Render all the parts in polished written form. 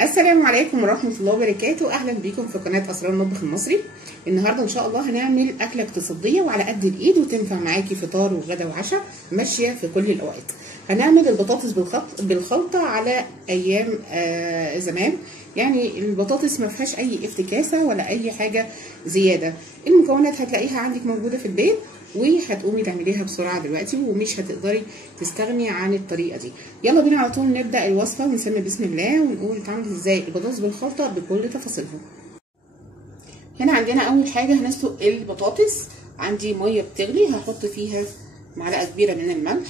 السلام عليكم ورحمة الله وبركاته. أهلا بيكم في قناة أسرار المطبخ المصري. النهاردة إن شاء الله هنعمل أكلة اقتصادية وعلى قد الإيد وتنفع معاكي فطار وغدا وعشاء، ماشية في كل الأوقات. هنعمل البطاطس بالخلطة على أيام زمان. يعني البطاطس ما فيهاش أي افتكاسة ولا أي حاجة زيادة. المكونات هتلاقيها عندك موجودة في البيت، وهتقومي تعمليها بسرعه دلوقتي ومش هتقدري تستغني عن الطريقه دي. يلا بينا على طول نبدا الوصفه ونسمي بسم الله ونقول بتعمل ازاي البطاطس بالخلطه بكل تفاصيلها. هنا عندنا اول حاجه هنسلق البطاطس. عندي ميه بتغلي، هحط فيها معلقه كبيره من الملح،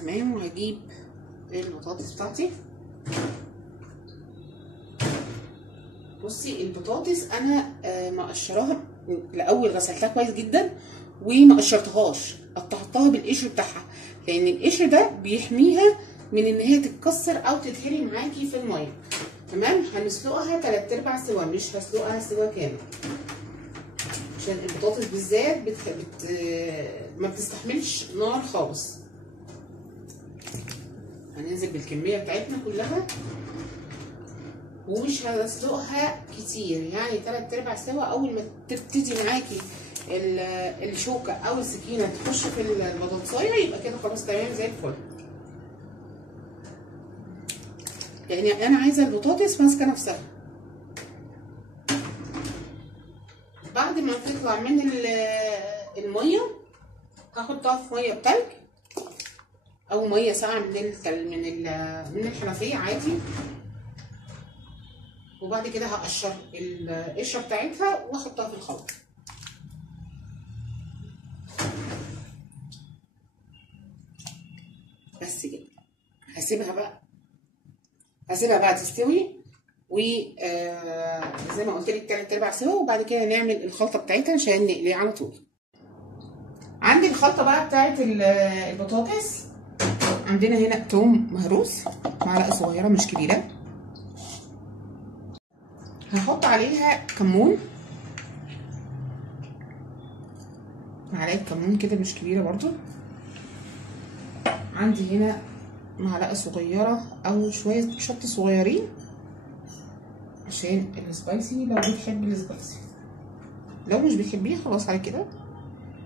تمام، وهجيب البطاطس بتاعتي. بصي البطاطس انا مقشراها الاول، غسلتها كويس جدا وما قشرتهاش، قطعتها بالقشر بتاعها، لان القشر ده بيحميها من ان هي تتكسر او تتهري معاكي في الميه. تمام، هنسلقها 3/4 سوا، مش هسلقها سوا كامل، عشان البطاطس بالذات ما بتستحملش نار خالص. هننزل بالكميه بتاعتنا كلها ومش هسلقها كتير، يعني 3/4 سوا. اول ما تبتدي معاكي الشوكه او السكينه تخش في البطاطسايه يبقى كده خلاص تمام زي الفل. يعني انا عايزه البطاطس ماسكه نفسها. بعد ما تطلع من الميه هحطها في ميه بتلج او ميه ساقعه من الحنفيه عادي، وبعد كده هقشر القشره بتاعتها واحطها في الخلط. بس كده هسيبها بقى تستوي، وزي ما قلت لك 3/4 سوا، وبعد كده نعمل الخلطه بتاعتها عشان نقليها على طول. عندي الخلطه بقى بتاعت البطاطس. عندنا هنا توم مهروس معلقه صغيره مش كبيره، هحط عليها كمون، معلقه كمون كده مش كبيره برضو. عندي هنا معلقه صغيره او شويه شطه صغيرين عشان السبايسي، لو بتحبي السبايسي. لو مش بتحبيه خلاص على كده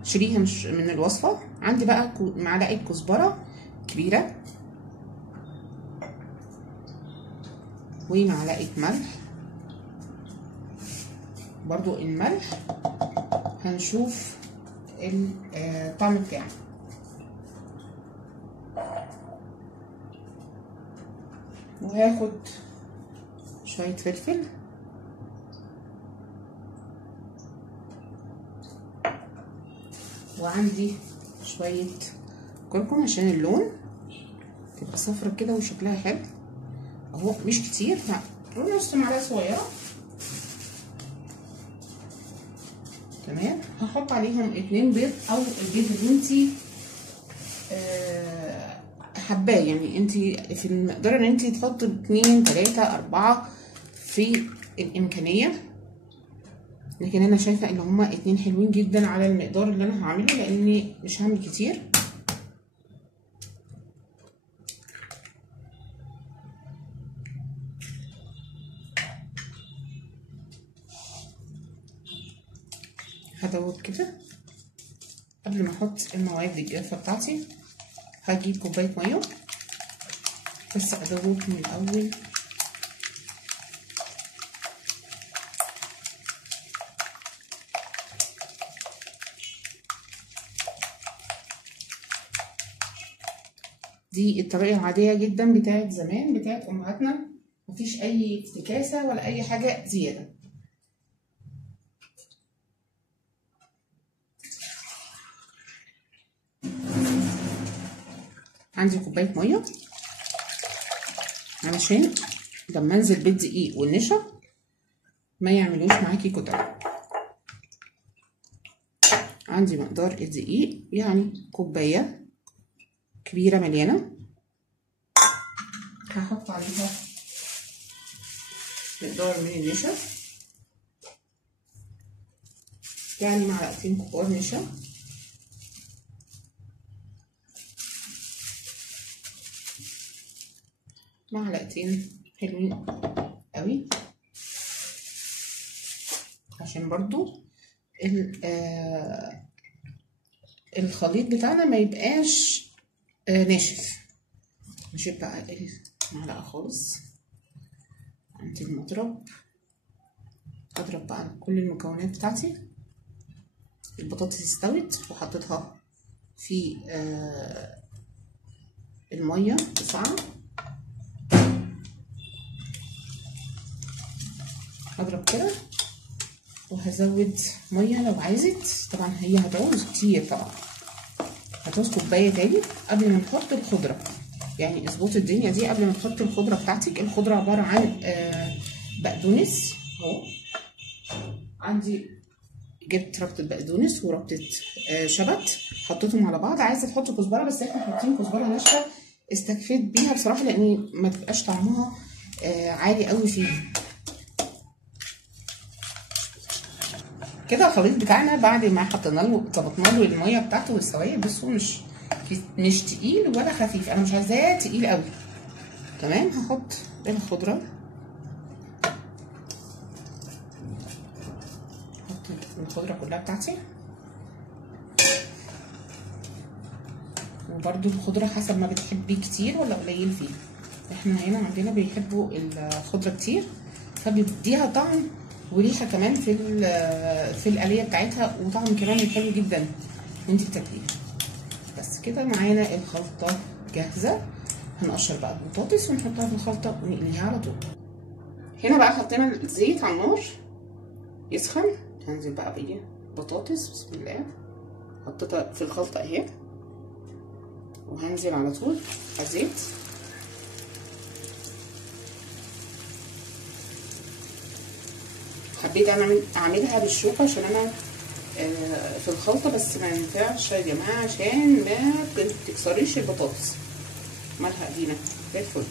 شيليها مش من الوصفه. عندي بقى معلقه كزبره كبيره ومعلقه ملح. برضو الملح هنشوف الطعم بتاعه. وهاخد شوية فلفل، وعندي شوية كركم عشان اللون تبقى صفرة كده وشكلها حلو اهو، مش كتير، لا نص معلقة صغيرة. تمام، هحط عليهم 2 بيض او البيض اللي انتي حباه، يعني انتي في المقدار ان انتي تحطي 2 3 4 في الامكانيه، لكن انا شايفه ان هما 2 حلوين جدا على المقدار اللي انا هعمله، لاني مش هعمل كتير. هدوب كده. قبل ما احط المواد الجافه بتاعتي هجيب كوبايه ميه، بس ادوب من الاول. دي الطريقه العاديه جدا بتاعت زمان بتاعت امهاتنا، مفيش اي افتكاسه ولا اي حاجه زياده. عندي كوبايه ميه علشان لما انزل بالدقيق والنشا ما يعملوش معاكي كتل. عندي مقدار الدقيق يعني كوبايه كبيره مليانه، هحط عليها مقدار من النشا، يعني معلقتين كبار نشا، معلقتين حلوين قوي، عشان برضو الخليط بتاعنا ما يبقاش ناشف. نشيل بقى المعلقه خالص عندي المضرب، اضرب بقى كل المكونات بتاعتي. البطاطس استوت وحطيتها في الميه ساقعه، اضرب كده وهزود ميه لو عايزت. طبعا هي هتعوز كتير، طبعا هتعوز كوبايه تاني قبل ما نحط الخضره. يعني اظبطي الدنيا دي قبل ما تحطي الخضره بتاعتك. الخضره عباره عن بقدونس اهو، عندي جبت ربطه بقدونس وربطه شبت، حطيتهم على بعض. عايزه تحطي كزبره، بس احنا حاطين كزبره ناشفه استكفيت بيها بصراحه، لان ما تبقاش طعمها عالي قوي فيها. كده الخليط بتاعنا بعد ما حطينا له ظبطنا له الميه بتاعته والسوائل، بصوا مش تقيل ولا خفيف، انا مش عايزاه تقيل قوي. تمام. هحط الخضره، هحط الخضره كلها بتاعتي، وبرده الخضره حسب ما بتحبي كتير ولا قليل فيه. احنا هنا عندنا بيحبوا الخضره كتير، فبيديها طعم وريحه كمان في القليه بتاعتها، وطعم كمان حلو جدا وانتي بتاكليها. بس كده معانا الخلطه جاهزه. هنقشر بقى البطاطس ونحطها في الخلطه ونقليها على طول. هنا بقى حطينا الزيت على النار يسخن. هنزل بقى بطاطس، بسم الله، حطيتها في الخلطه اهي، وهنزل على طول على الزيت. حبيت اعملها بالشوكه عشان انا في الخلطه، بس ما ينفعش يا جماعه عشان ما تكسريش البطاطس. مالها ادينا زي الفل.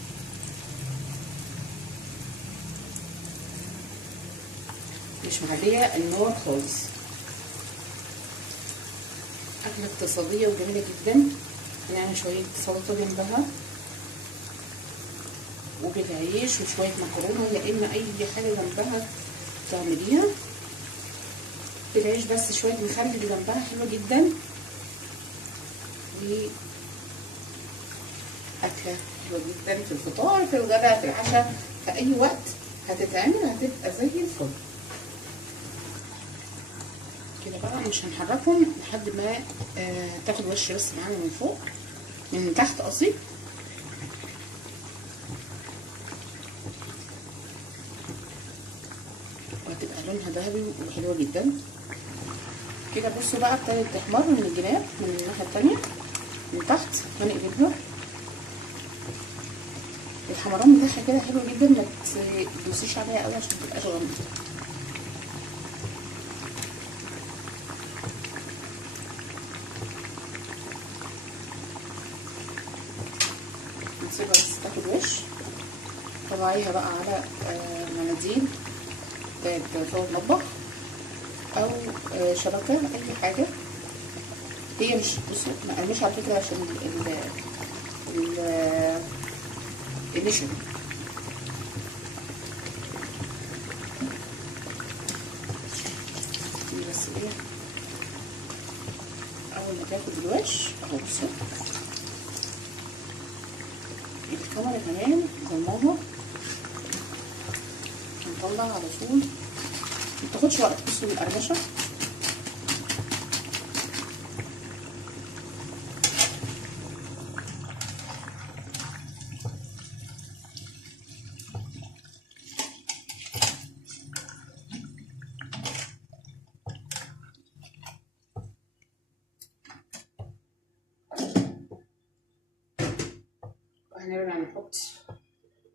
مش معليه النار خالص. اكله اقتصاديه وجميله جدا. هنعمل شويه سلطه جنبها وبالعيش وشويه مكرونه، يا اما اي حاجه جنبها تعمليها بالعيش، بس شويه مخلل جنبها حلوه جدا. و اكله حلوه جدا في الفطار، في الغداء، في العشاء، في اي وقت هتتعمل هتبقى زي الفل. كده بقى مش هنحركهم لحد ما تاخد وش بس معانا من فوق، من تحت قصدي. وهتبقى لونها ذهبي وحلوه جدا. كده بصوا بقى ابتدت تحمر من الجناب من الناحيه التانيه من تحت. هنقلبها. الحمران بتاعها كده حلو جدا، ما تدوسيش عليها قوي عشان متبقاش غامقه. نسيبها بس تاخد وش. طلعيها بقى على مناديل بتاعت فوق المطبخ او شبكه، اي حاجه. هي مش بصوا مقرمشه على فكره عشان النشا. دي بس ايه اول ما تاخد الوش اهو. بصوا الكاميرا كمان ظلماها، هنطلع على طول متاخدش وقت. بصوا القرمشه هنرجع نحط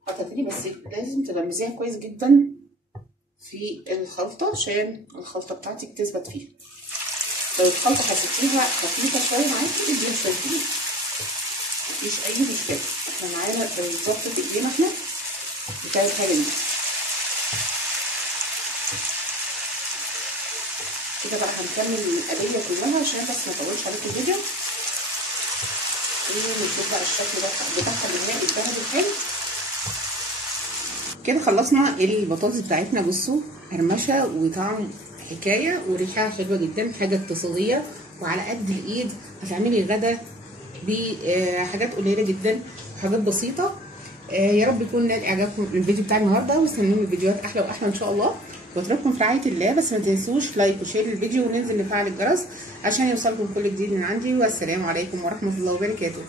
خلطة تاني، بس لازم تغمزيها كويس جدا في الخلطة عشان الخلطة بتاعتك تثبت فيها. لو الخلطة حسيتيها خفيفة شوية معاكي اديها شويتين، مفيش أي مشكلة. احنا معانا بالظبط في ايدينا احنا بتاع الحاجة دي. كده بقى هنكمل القلية كلها عشان بس مطولش عليكم الفيديو. ونشوف بقى الشكل ده بتاعها النهائي الذهبي الحلو كده خلصنا البطاطس بتاعتنا. بصوا قرمشه وطعم حكايه وريحه حلوه جدا، حاجه اقتصاديه وعلى قد الايد. هتعملي غدا بحاجات قليله جدا وحاجات بسيطه. يا رب يكون نال اعجابكم الفيديو بتاع النهارده، واستنوني الفيديوهات احلى واحلى ان شاء الله. واترككم في رعايه الله، بس ما تنسوش لايك وشير الفيديو وننزل نفعل الجرس عشان يوصلكم كل جديد من عندي. والسلام عليكم ورحمه الله وبركاته.